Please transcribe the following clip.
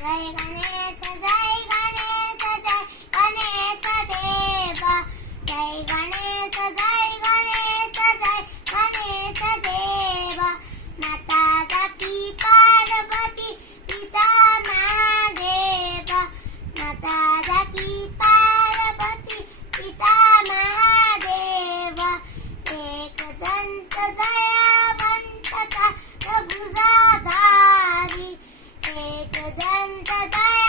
जय गणेश गणेश देवा जय गणेश देवा माता सती पार्वती पिता महादेव माता सती पार्वती पिता महादेव एक दंत दयावंत प्रभु धारी एक दंत दया